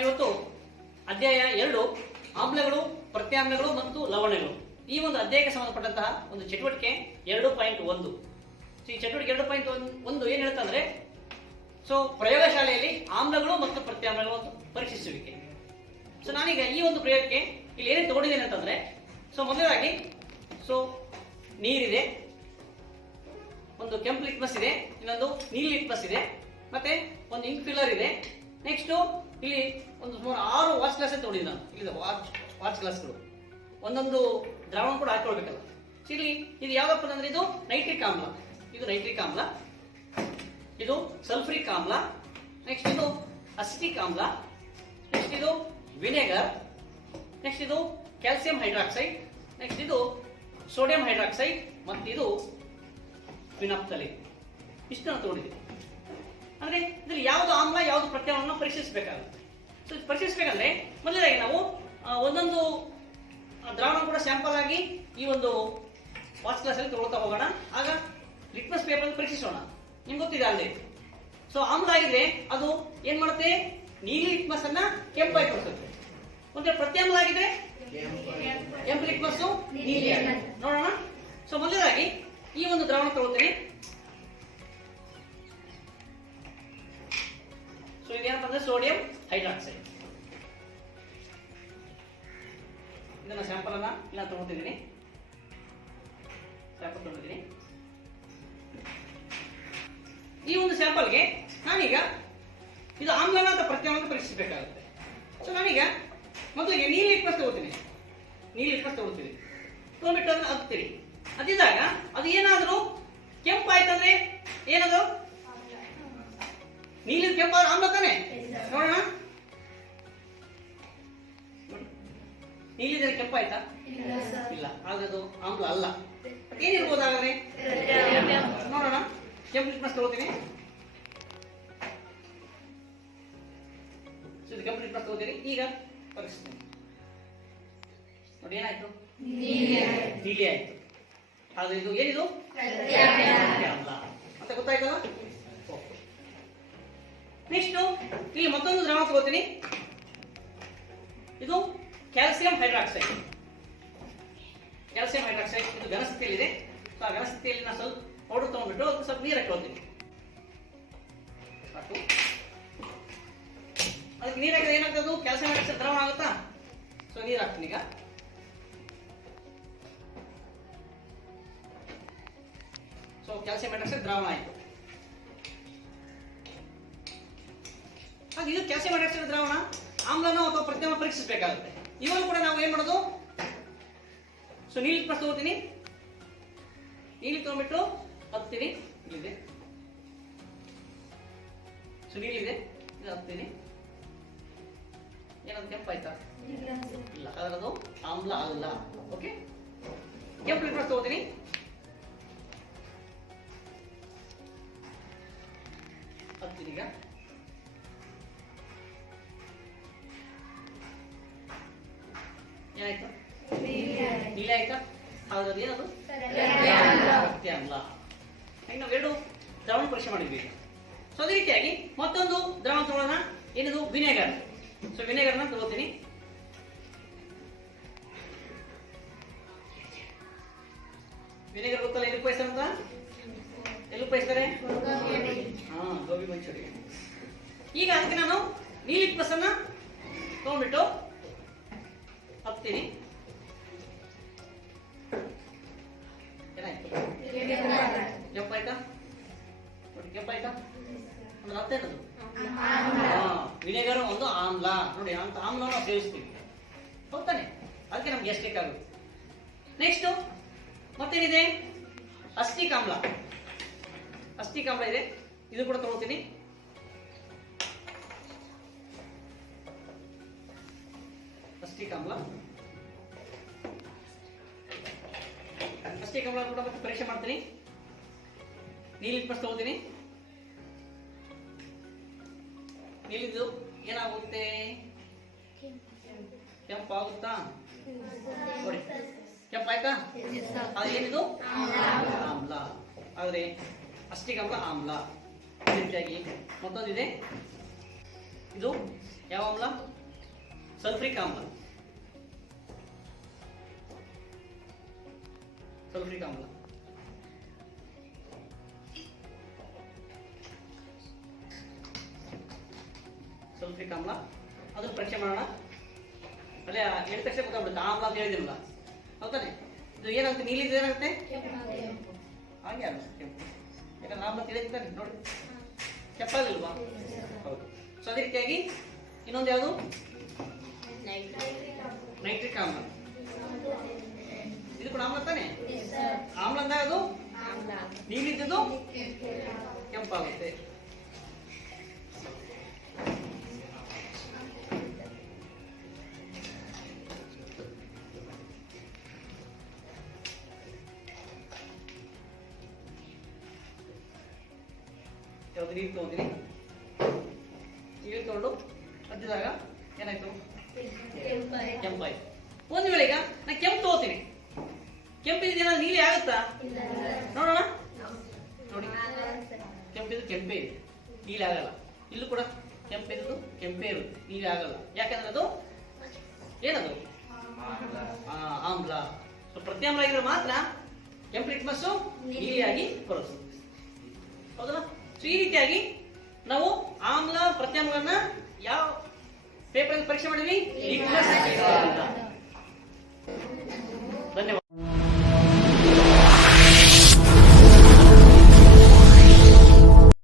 ಇವತ್ತು ಅಧ್ಯಾಯ ಎರಡು, ಆಮ್ಲಗಳು, ಪ್ರತ್ಯಾಮ್ಲಗಳು ಮತ್ತು ಲವಣಗಳು. ಈ ಒಂದು ಅಧ್ಯಾಯಕ್ಕೆ ಸಂಬಂಧಪಟ್ಟಂತಹ ಒಂದು ಚಟುವಟಿಕೆ ಎರಡು ಪಾಯಿಂಟ್ ಒಂದು. ಈ ಚಟುವಟಿಕೆ ಎರಡು ಪಾಯಿಂಟ್ ಒಂದು ಏನು ಹೇಳ್ತಂದ್ರೆ ಸೊ ಪ್ರಯೋಗಶಾಲೆಯಲ್ಲಿ ಆಮ್ಲಗಳು ಮತ್ತು ಪ್ರತ್ಯಾಮ್ಲಗಳು ಮತ್ತು ಪರೀಕ್ಷಿಸುವಿಕೆ. ಸೊ ನಾನೀಗ ಈ ಒಂದು ಪ್ರಯೋಗಕ್ಕೆ ಇಲ್ಲಿ ಏನೇನು ತಗೊಂಡಿದ್ದೇನೆ ಅಂತಂದ್ರೆ ಸೊ ಮೊದಲಾಗಿ ಸೊ ನೀರಿದೆ. ಒಂದು ಕೆಂಪು ಲಿಟ್ಮಸ್ ಇದೆ, ಇನ್ನೊಂದು ನೀಲಿ ಲಿಟ್ಮಸ್ ಇದೆ. ಮತ್ತೆ ಒಂದು ಇಂಕ್ ಫಿಲ್ಲರ್ ಇದೆ. ನೆಕ್ಸ್ಟ್ ಇಲ್ಲಿ ಒಂದು ಸುಮಾರು ಆರು ವಾಚ್ ಗ್ಲಾಸ್ ತಗೊಂಡಿದ್ದೆ ನಾನು. ಇಲ್ಲಿ ವಾಚ್ ವಾಚ್ ಗ್ಲಾಸ್ಗಳು ಒಂದೊಂದು ದ್ರಾವಣ ಕೂಡ ಹಾಕೊಳ್ಬೇಕಲ್ಲ. ಇಲ್ಲಿ ಇದು ಯಾವ್ದಪ್ಪ ಅಂದ್ರೆ ಇದು? ನೈಟ್ರಿಕ್ ಆಮ್ಲ. ಇದು ನೈಟ್ರಿಕ್ ಆಮ್ಲ. ಇದು ಸಲ್ಫ್ರಿಕ್ ಆಮ್ಲ. ನೆಕ್ಸ್ಟ್ ಇದು ಅಸಿಟಿಕ್ ಆಮ್ಲ. ನೆಕ್ಸ್ಟ್ ಇದು ವಿನೆಗರ್ ನೆಕ್ಸ್ಟ್ ಇದು ಕ್ಯಾಲ್ಸಿಯಂ ಹೈಡ್ರಾಕ್ಸೈಡ್ ನೆಕ್ಸ್ಟ್ ಇದು ಸೋಡಿಯಂ ಹೈಡ್ರಾಕ್ಸೈಡ್ ಮತ್ತು ಇದು ಫಿನಾಪ್ತಲಿ ಇಷ್ಟು ನಾನು ತಗೊಂಡಿದ್ದೀವಿ ಅಂದ್ರೆ ಇದ್ರಲ್ಲಿ ಯಾವುದು ಆಮ್ಲ ಯಾವುದು ಪ್ರತ್ಯಯವನ್ನು ಪರೀಕ್ಷಿಸಬೇಕಾಗುತ್ತೆ. ಸೊ ಪರೀಕ್ಷಿಸಬೇಕಂದ್ರೆ ಮೊದಲನೇದಾಗಿ ನಾವು ಒಂದೊಂದು ದ್ರಾವಣ ಕೂಡ ಸ್ಯಾಂಪಲ್ ಆಗಿ ಈ ಒಂದು ವಾಚ್ ಕ್ಲಾಸಲ್ಲಿ ತಗೊಳ್ತಾ ಹೋಗೋಣ. ಆಗ ಲಿಟ್ಮಸ್ ಪೇಪರ್ ಪರೀಕ್ಷಿಸೋಣ. ನಿಮ್ಗೆ ಗೊತ್ತಿದೆ ಅಲ್ಲಿ. ಸೊ ಆಮ್ಲ ಆಗಿದ್ರೆ ಅದು ಏನ್ ಮಾಡುತ್ತೆ? ನೀಲಿ ಲಿಟ್ಮಸ್ ಅನ್ನ ಕೆಂಪಾಗಿ ಕೊಡ್ತದೆ. ಒಂದ್ರೆ ಪ್ರತ್ಯಾಮ್ಲ ಆಗಿದೆ? ಕೆಂಪು ಲಿಟ್ಮಸ್ ನೀಲಿ. ನೋಡೋಣ. ಸೊ ಮೊದಲನೇದಾಗಿ ಈ ಒಂದು ದ್ರಾವಣ ತಗೊಳ್ತೀನಿ. ಸೊ ಇದೇನಪ್ಪ ಅಂದ್ರೆ ಸೋಡಿಯಂ ಹೈಡ್ರಾಕ್ಸೈಡ್ ಇದನ್ನ ಸ್ಯಾಂಪಲ್ ಅನ್ನ ಇಲ್ಲ ತಗೋತಿದ್ದೀನಿ ಸ್ಯಾಂಪಲ್ ತಗೊಂಡಿದ್ದೀನಿ. ಈ ಒಂದು ಸ್ಯಾಂಪಲ್ಗೆ ನಾನೀಗ ಇದು ಆಮ್ಲನ ಅಂತ ಪ್ರತಿಯೊಂದು ಪರೀಕ್ಷಿಸಬೇಕಾಗುತ್ತೆ. ಸೊ ನಾನೀಗ ಮೊದಲಿಗೆ ನೀಲಿ ಲಿಟ್ಮಸ್ ತಗೋತೀನಿ. ನೀಲಿ ಲಿಟ್ಮಸ್ ತಗೋತೀನಿ ತಗೊಂಡ್ಬಿಟ್ಟು ಅದನ್ನ ಹಾಕ್ತೀನಿ ಅದಿದ್ದಾಗ ಅದು ಏನಾದರೂ ಕೆಂಪಾಯ್ತಂದ್ರೆ ಏನದು ನೀಲಿ ಕೆಂಪ ಆಮ್ಲ ತಾನೆ? ನೋಡೋಣ. ನೀಲಿ ಕೆಂಪ ಆಯ್ತಾ? ಇಲ್ಲ ಆದ್ರೆ ಅದು ಆಮ್ಲ ಅಲ್ಲ. ಏನಿರ್ಬೋದು ಹಾಗಾದ್ರೆ? ನೋಡೋಣ. ಕೆಂಪು ಲಿಟ್ಮಸ್ ತಗೋತೀನಿ. ಕೆಂಪು ಲಿಟ್ಮಸ್ ತಗೋತೀನಿ. ಈಗ ಪರೀಕ್ಷಿಸ್ತೀನಿ. ನೋಡಿ ಏನಾಯ್ತು? ನೀಲಿ ಆಯ್ತು. ಆದ್ರೆ ಇದು ಏನಿದು? ಅಲ್ಲ ಅಂತ ಗೊತ್ತಾಯ್ತಲ್ಲ? ನೆಕ್ಸ್ಟ್ ಇಲ್ಲಿ ಮತ್ತೊಂದು ದ್ರವ ತಗೋತೀನಿ. ಇದು ಕ್ಯಾಲ್ಸಿಯಂ ಹೈಡ್ರಾಕ್ಸೈಡ್ ಕ್ಯಾಲ್ಸಿಯಂ ಹೈಡ್ರಾಕ್ಸೈಡ್ ಇದು ಘನಸ್ಥಿತಿಯಲ್ಲಿದೆ. ಸೊ ಆ ಘನಸ್ಥಿತಿಯಲ್ಲಿ ನಾನು ಸ್ವಲ್ಪ ಪೌಡರ್ ತಗೊಂಡ್ಬಿಟ್ಟು ಅದಕ್ಕೆ ಸ್ವಲ್ಪ ನೀರು ಹಾಕೊಳ್ತೀನಿ ಸಾಕು ಅದಕ್ಕೆ ನೀರು ಹಾಕಿದ್ರೆ ಏನಾಗ್ತದೆ ಕ್ಯಾಲ್ಸಿಯಂ ಹೈಡ್ರಾಕ್ಸೈಡ್ ದ್ರವ ಆಗುತ್ತಾ? ಸೊ ನೀರು ಹಾಕ್ತೀನಿ ಈಗ. ಸೊ ಕ್ಯಾಲ್ಸಿಯಂ ಹೈಡ್ರಾಕ್ಸೈಡ್ ದ್ರಾವಣ ಆಯಿತು. ಹಾಗೆ ಇದು ಕ್ಯಾಲ್ಸಿಯಂ ಹೈಡ್ರಾಕ್ಸೈಡ್ ದ್ರಾವಣ ಆಮ್ಲನೋ ಅಥವಾ ಪ್ರತಿಯೊಂದು ಪರೀಕ್ಷಿಸಬೇಕಾಗುತ್ತೆ. ಇವಾಗ ಕೂಡ ನಾವು ಏನ್ ಮಾಡೋದು? ಸೊ ನೀಲಿ ಪ್ರಶ್ನೆ ತಗೋತೀನಿ. ನೀಲಿ ತಗೊಂಡ್ಬಿಟ್ಟು ಹತ್ತೀನಿ. ಇಲ್ಲಿದೆ. ಸೊ ನೀಲಿದೆ ಇದು ಹತ್ತೀನಿ. ಏನದು ಕೆಂಪಾಯ್ತಾ? ಇಲ್ಲ ಅದರದು ಅದು ಆಮ್ಲ ಅಲ್ಲ. ಓಕೆ ಕೆಂಪು ತಗೋತೀನಿ. ಹತ್ತೀನಿ ಏನಾಯ್ತು? ನೀಲಿ ಆಯ್ತಾ? ಹೌದು, ಏನದು? ಅಲ್ಲ. ಈಗ ಎರಡು ದ್ರಾವಣ ಪರೀಕ್ಷೆ ಮಾಡಿದ್ವಿ. ಸೊ, ಅದೇ ರೀತಿಯಾಗಿ ಮತ್ತೊಂದು ದ್ರಾವಣ ತಗೊಳ್ಳೋಣ ಏನಿದು? ವಿನೆಗರ್. ಸೊ ವಿನೆಗರ್ನ ತಗೋತೀನಿ ವಿನೆಗರ್ ಗೊತ್ತಲ್ಲ, ಎಲ್ಲಿ ಉಪಯೋಗಿಸ್ತಾರೆ ಅಂತ? ಎಲ್ಲಿ ಉಪಯೋಗಿಸ್ತಾರೆ? ಹಾ, ಗೋಬಿ ಮಂಚೂರಿ. ಈಗ ಅದಕ್ಕೆ ನಾನು ನೀಲಿ ಪಸನ್ನ ತಗೊಂಡ್ಬಿಟ್ಟು ಏನದು? ವಿನೆಗರ್ ಒಂದು ಆಮ್ಲ. ನೋಡಿ ಅಂತ ಆಮ್ಲ ಸೇವಿಸ್ತೀವಿ ಹೌದಾನೆ ಅದಕ್ಕೆ ನಮ್ಗೆ ಗ್ಯಾಸ್ಟ್ರಿಕ್ ಆಗುತ್ತೆ ನೆಕ್ಸ್ಟ್ ಮತ್ತೇನಿದೆ? ಅಸ್ಟಿಕ್ ಆಮ್ಲ ಅಸ್ಟಿಕ್ ಆಮ್ಲ ಇದೆ. ಇದು ಕೂಡ ತಗೊಳ್ತೀನಿ ಅಸ್ಟಿಕ್ ಆಮ್ಲ ಕೂಡ ಮತ್ತೆ ಪರೀಕ್ಷೆ ಮಾಡ್ತೀನಿ. ನೀಲಿ ಫಸ್ಟ್ ತಗೋತೀನಿ ನೀಲಿದು ಏನಾಗುತ್ತೆ? ಕೆಂಪಾಗುತ್ತಾ? ನೋಡಿ. ಅದು ಏನಿದು? ಆಮ್ಲ. ಆದ್ರೆ ಅಷ್ಟೇ ಆಮ್ಲ. ಆಮ್ಲ ರೀತಿಯಾಗಿ ಮತ್ತೊಂದಿದೆ. ಇದು ಯಾವ ಆಮ್ಲ? ಸಲ್ಫ್ರಿಕ್ ಆಮ್ಲ. ಸಲ್ಫ್ರಿಕ್ ಆಮ್ಲ ಸಲ್ಫ್ರಿಕ್ ಆಮ್ಲ ಅದನ್ನು ಪರೀಕ್ಷೆ ಮಾಡೋಣ. ಅಲ್ಲೇ ಹೇಳಿದ ತಕ್ಷಣ ಗೊತ್ತಾಗ್ಬಿಡುತ್ತೆ? ಆಮ್ಲ ಅಂತ ಹೇಳಿದಿರಲ್ಲ ಹೌದಾನೆ? ಇದು ಏನಾಗುತ್ತೆ ನೀಲಿ ಏನಾಗುತ್ತೆ ಹಾಗೆ ಆಗುತ್ತೆ ಕೆಂಪು. ಯಾಕಂದ್ರೆ ಆಮ್ಲ ತಿಳಿತಾನೆ ನೋಡಿ. ಕೆಂಪಾಗಲ್ವಾ ಹೌದು. ಸೊ ಅದೇ ರೀತಿಯಾಗಿ ಇನ್ನೊಂದು ಯಾವುದು? ನೈಟ್ರಿಕ್ ಆಮ್ಲ. ಇದು ಕೂಡ ಆಮ್ಲ ತಾನೆ? ಆಮ್ಲ ಅಂದಾಗ ಅದು ನೀಲಿದ್ದದು ಕೆಂಪಾಗುತ್ತೆ. ಯಾವ್ದು ನೀರು ತಗೊಂಡಿರಿ? ನೀರು ತಗೊಂಡು ಹಚ್ಚಿದಾಗ ಏನಾಯ್ತು? ಕೆಂಪಾಯ್ತು. ಒಂದ್ ವೇಳೆ ಈಗ ನಾ ಕೆಂಪು ತಗೋತೀನಿ. ಕೆಂಪಿದ ಏನಾದ್ರು ನೀಲಿ ಆಗುತ್ತಾ? ನೋಡೋಣ. ನೋಡಿ. ಕೆಂಪಿದ್ದು ಕೆಂಪೇ. ಇದೆ ನೀಲಿ ಆಗಲ್ಲ. ಇಲ್ಲೂ ಕೂಡ ಕೆಂಪಿದ್ದು ಕೆಂಪೇ ಇರುತ್ತೆ. ನೀಲಿ ಆಗಲ್ಲ. ಯಾಕಂದ್ರೆ ಅದು ಏನದು? ಆಮ್ಲ. ಸೊ ಪ್ರತ್ಯಾಮ್ಲ ಆಗಿರೋ ಮಾತ್ರ ಕೆಂಪು ಲಿಟ್ಮಸ್ಸು ನೀಲಿಯಾಗಿ ಬರುತ್ತೆ. ಹೌದಲ್ಲ? ಸೊ ಈ ರೀತಿಯಾಗಿ ನಾವು ಆಮ್ಲ ಪ್ರತ್ಯಾಮ್ಲನ ಯಾವ ಪೇಪರ್ ಪರೀಕ್ಷೆ ಮಾಡಿದ್ವಿ?